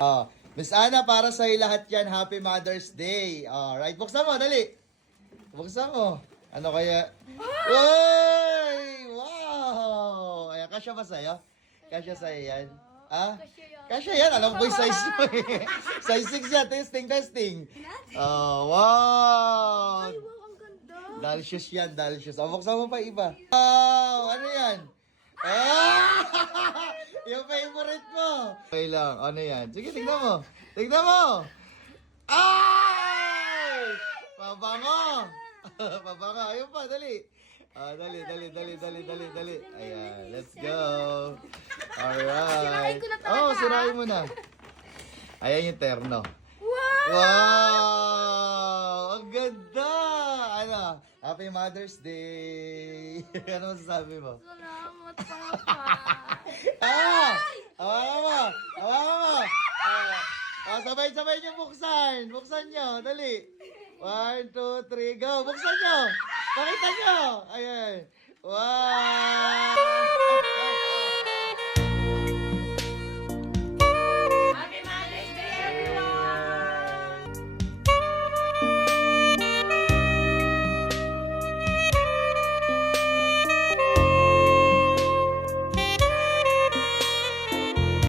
Oh, Miss Ana, para sa'yo lahat yan. Happy Mother's Day. Alright, buksan mo, dali. Buksan mo. Ano kaya? Uy! Wow! Ayan, kasya ba sa'yo? Kasya sa'yo yan? Ah? Kasya yan. Alam ko yung size mo eh. Size 6 yan. Testing, testing. Oh, wow! Ay, wow, ang ganda. Dalcious yan, dalcious. Buksan mo pa iba. Wow! Ano yan? Ah! Yung favorite mo. Okay lang. Ano yan? Sige, tignan mo. Tignan mo. Ay! Pabango. Pabango. Ayun pa, dali. Dali. Ayan, let's go. Alright. Sirain ko na talaga, Oh, sirain mo na. Ayan yung terno. Wow! Wow! Ang ganda! Ano? Happy Mother's Day! Ano masasabi mo? Salamat, Papa. Hawakan mo! Hawakan mo! Sabay-sabay niyo buksan! Buksan niyo! Dali! 1, 2, 3, go! Buksan niyo! Pakita niyo! Ayan! Wow!